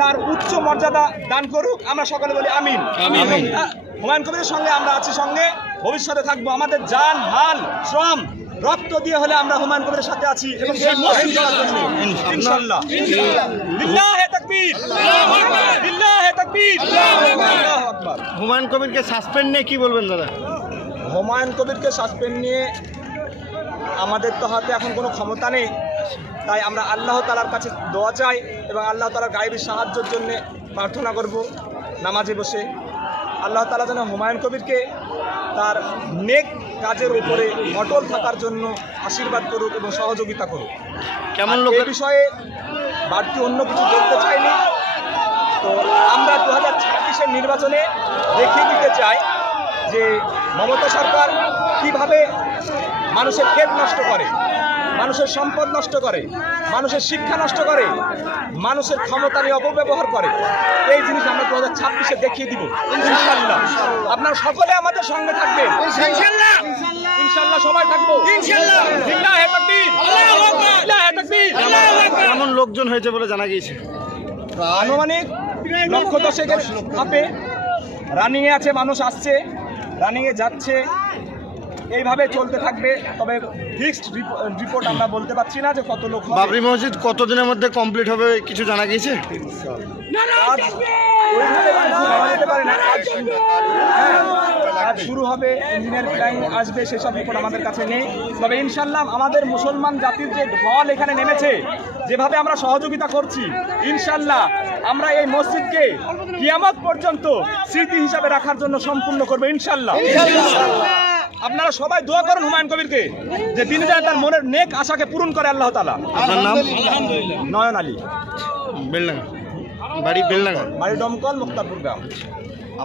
তার উচ্চ মর্যাদা দান করুক, আমরা সকলে বলি আমিন। হুমায়ুন কবিরের সঙ্গে আমরা আছি, সঙ্গে ভবিষ্যতে থাকবো। আমাদের জান, মাল, শ্রম, রক্ত দিয়ে হলে আমরা হুমায়ুন কবিরের সাথে আছি এবং সেই মসজিদ গড়ার জন্য ইনশাআল্লাহ। লিল্লাহে তাকবীর, লিল্লাহে তাকবীর, আল্লাহু আকবার। হুমায়ুন কবিরকে সাসপেন্ড নিয়ে কি বলবেন দাদা? হুমায়ুন কবিরকে সাসপেন্ড নিয়ে আমাদের তো হাতে এখন কোনো ক্ষমতা নেই, তাই আমরা আল্লাহ তাআলার কাছে দোয়া চাই এবং আল্লাহ তাআলার গায়েবী সাহায্যের জন্য প্রার্থনা করব নামাজে বসে। আল্লাহ তাআলা যেন হুমায়ুন কবিরকে তার নেক কাজের উপরে অটল থাকার জন্য আশীর্বাদ করুক এবং সহযোগিতা করুক। কেমন আর লোক এই বিষয়ে বাড়তি অন্য কিছু বলতে চাইনি। তো আমরা 2026-এর নির্বাচনে দেখিয়ে দিতে চাই যে মমতা সরকার কিভাবে মানুষের ক্ষেত নষ্ট করে, মানুষের সম্পদ নষ্ট করে, মানুষের শিক্ষা নষ্ট করে, মানুষের ক্ষমতা নিয়ে অপব্যবহার করে। এই জিনিস আমরা 2026-এ দেখিয়ে দিব ইনশাআল্লাহ। আপনারা সকলে আমাদের সঙ্গে থাকবেন ইনশাআল্লাহ, ইনশাআল্লাহ সবাই থাকবো ইনশাআল্লাহ। লিল্লাহে তাকবীর, আল্লাহু আকবার, লিল্লাহে তাকবীর, আল্লাহু আকবার। কেমন লোকজন হয়েছে বলে জানা গিয়েছে? আনুমানিক 1,10,000 আপে রানিংয়ে আছে, মানুষ আসছে, রানিংয়ে যাচ্ছে, এইভাবে চলতে থাকবে। তবে ফিক্সড রিপোর্ট আমরা বলতে পারছি না যে কত লোক হবে। বাবরি মসজিদ কতদিনের মধ্যে কমপ্লিট হবে কিছু জানা গিয়েছে? আজ ওইভাবে বলা যেতে পারে না। আজ শুরু হবে, ইঞ্জিনিয়ার প্ল্যান আসবে, সেসব রিপোর্ট আমাদের কাছে নেই। তবে ইনশাআল্লাহ আমাদের মুসলমান জাতির যে ঢল এখানে নেমেছে, যেভাবে আমরা সহযোগিতা করছি, ইনশাআল্লাহ আমরা এই মসজিদকে কিয়ামত পর্যন্ত স্মৃতি হিসাবে রাখার জন্য সম্পূর্ণ করবো ইনশাআল্লাহ। আপনারা সবাই দোয়া করুন হুমায়ুন কবিরকে, যে তিনি যেন তার মনের নেক আশাকে পূরণ করে আল্লাহ তাআলা। আপনার নাম? নয়ন আলী, বেলডাঙ্গা, বাড়ি বেলডাঙ্গা, বাড়ি দমকল, মুক্তারপুর গ্রাম।